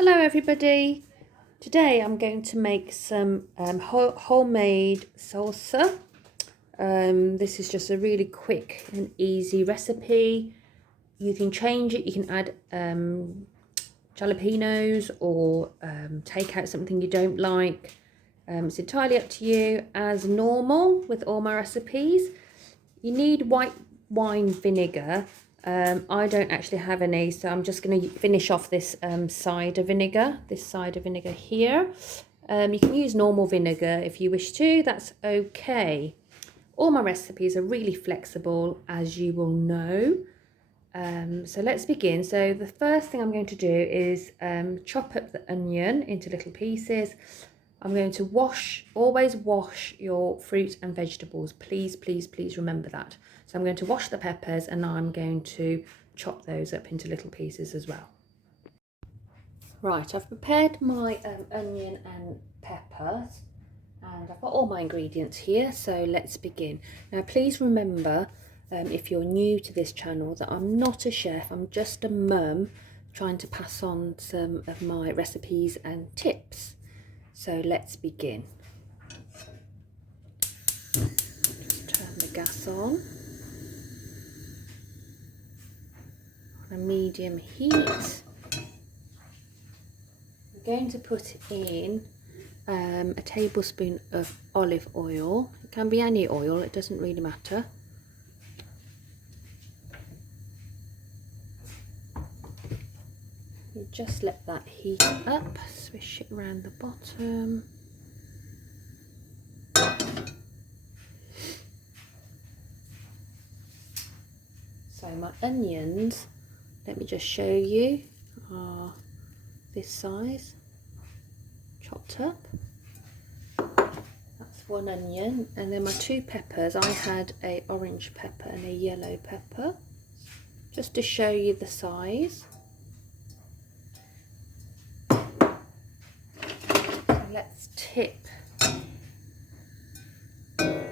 Hello everybody. Today I'm going to make some homemade salsa. This is just a really quick and easy recipe. You can change it, you can add jalapenos or take out something you don't like. It's entirely up to you. As normal with all my recipes, you need white wine vinegar. I don't actually have any, so I'm just going to finish off this cider vinegar, here. You can use normal vinegar if you wish to, that's okay. All my recipes are really flexible, as you will know. So let's begin. So the first thing I'm going to do is chop up the onion into little pieces. I'm going to always wash your fruit and vegetables. Please, please, please remember that. So I'm going to wash the peppers and I'm going to chop those up into little pieces as well. Right, I've prepared my onion and peppers and I've got all my ingredients here. So let's begin. Now, please remember, if you're new to this channel, that I'm not a chef. I'm just a mum trying to pass on some of my recipes and tips. So let's begin. Just turn the gas on a medium heat. I'm going to put in a tablespoon of olive oil. It can be any oil, it doesn't really matter. You just let that heat up, swish it around the bottom. So my onions, let me just show you, are this size, chopped up. That's one onion, and then my two peppers, I had a orange pepper and a yellow pepper, just to show you the size. So let's tip the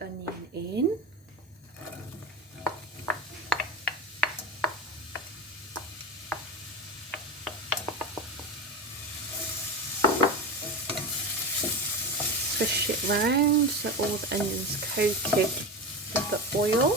onion in. Swish it round so all the onions coated with the oil.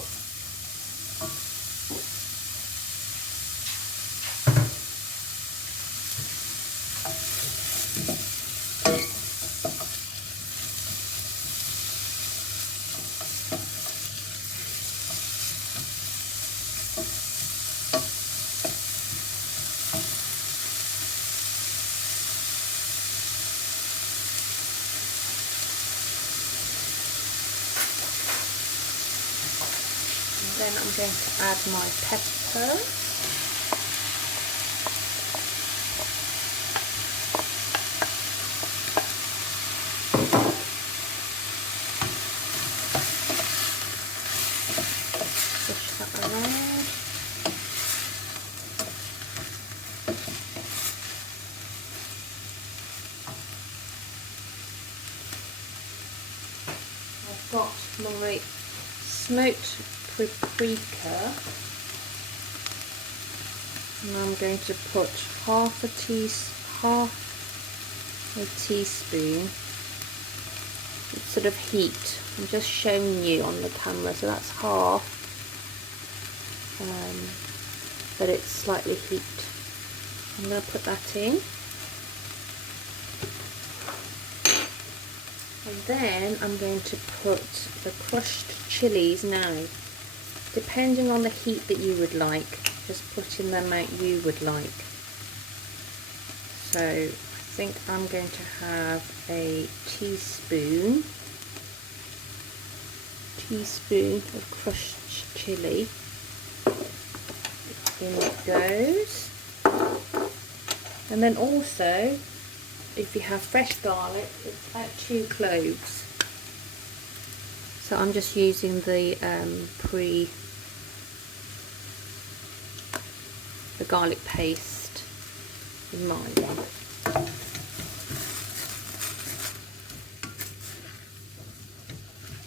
Then I'm going to add my pepper. Push that around. I've got my smoked paprika, and I'm going to put half a teaspoon. It's sort of heat. I'm just showing you on the camera, so that's half, but it's slightly heat. I'm going to put that in. And then I'm going to put the crushed chilies now. Depending on the heat that you would like, just put in the amount you would like. So I think I'm going to have a teaspoon of crushed chili. In it goes. And then also, if you have fresh garlic, it's about 2 cloves. So I'm just using the garlic paste in mine.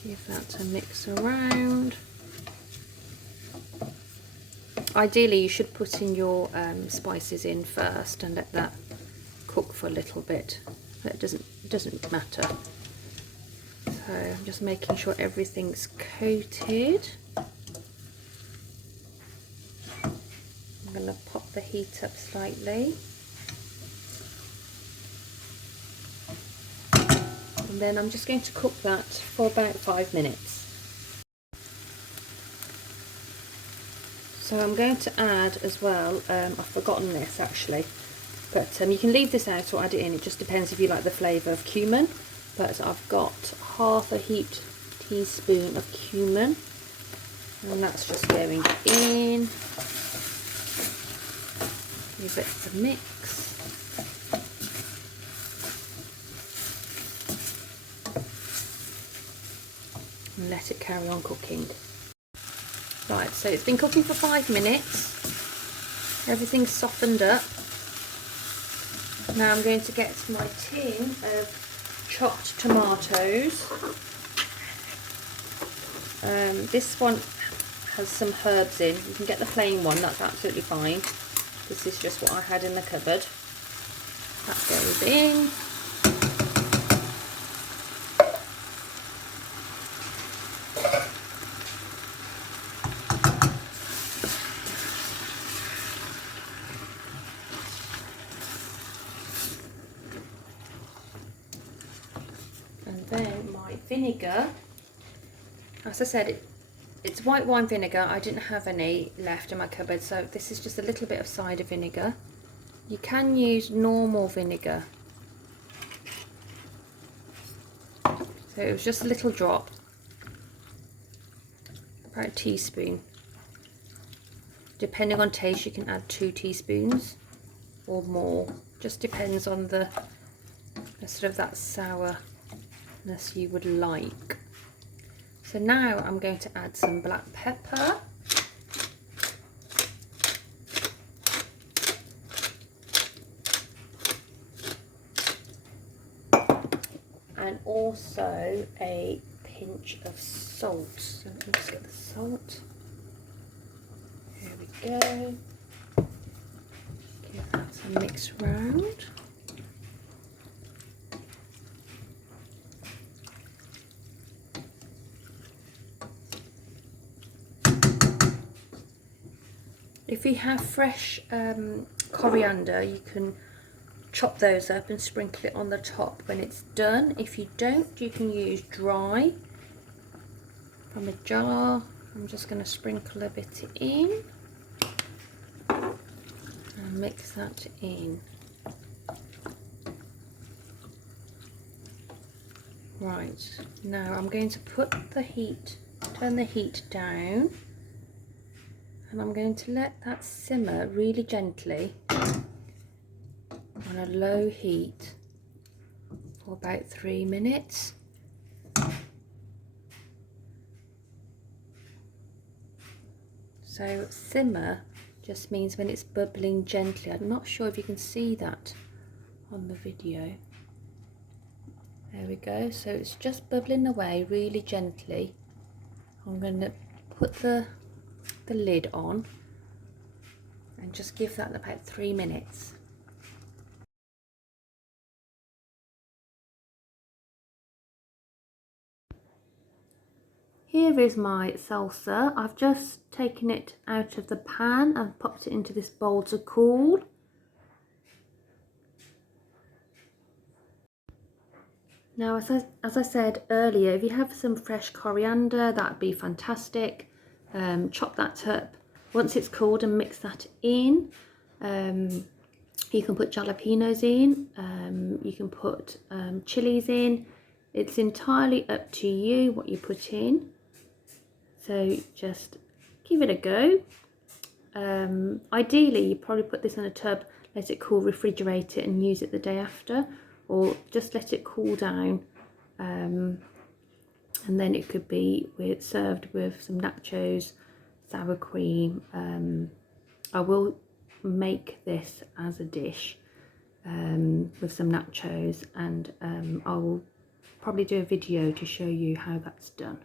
Give that a mix around. ideally you should put in your spices in first and let that cook for a little bit. It doesn't matter. So I'm just making sure everything's coated. I'm going to pop the heat up slightly. And then I'm just going to cook that for about 5 minutes. So I'm going to add as well, I've forgotten this actually, but you can leave this out or add it in, it just depends if you like the flavour of cumin. But I've got half a heaped teaspoon of cumin, and that's just going in. Give it a mix. And let it carry on cooking. Right, so it's been cooking for 5 minutes. Everything's softened up. Now I'm going to get my tin of chopped tomatoes. This one has some herbs in. You can get the plain one, that's absolutely fine. This is just what I had in the cupboard. That goes in. And then my vinegar, as I said, it's white wine vinegar. I didn't have any left in my cupboard, so this is just a little bit of cider vinegar. You can use normal vinegar. So it was just a little drop, about a teaspoon. Depending on taste, you can add 2 teaspoons or more. Just depends on the sort of that sourness you would like. So now I'm going to add some black pepper. And also a pinch of salt. So let me just get the salt. Here we go. Give that some mix round. If you have fresh coriander, you can chop those up and sprinkle it on the top when it's done. If you don't, you can use dry from a jar. I'm just going to sprinkle a bit in and mix that in. Right, now I'm going to put the heat, turn the heat down. And I'm going to let that simmer really gently on a low heat for about 3 minutes. So simmer just means when it's bubbling gently. I'm not sure if you can see that on the video. There we go. So it's just bubbling away really gently. I'm going to put the lid on and just give that about 3 minutes. Here is my salsa. I've just taken it out of the pan and popped it into this bowl to cool. Now, as I said earlier, if you have some fresh coriander, that'd be fantastic. Chop that up. Once it's cooled, and mix that in. You can put jalapenos in, you can put chilies in. It's entirely up to you what you put in. So just give it a go. Ideally, you probably put this in a tub, let it cool, refrigerate it and use it the day after, or just let it cool down. And then it could be served with some nachos, sour cream. I will make this as a dish with some nachos, and I will probably do a video to show you how that's done.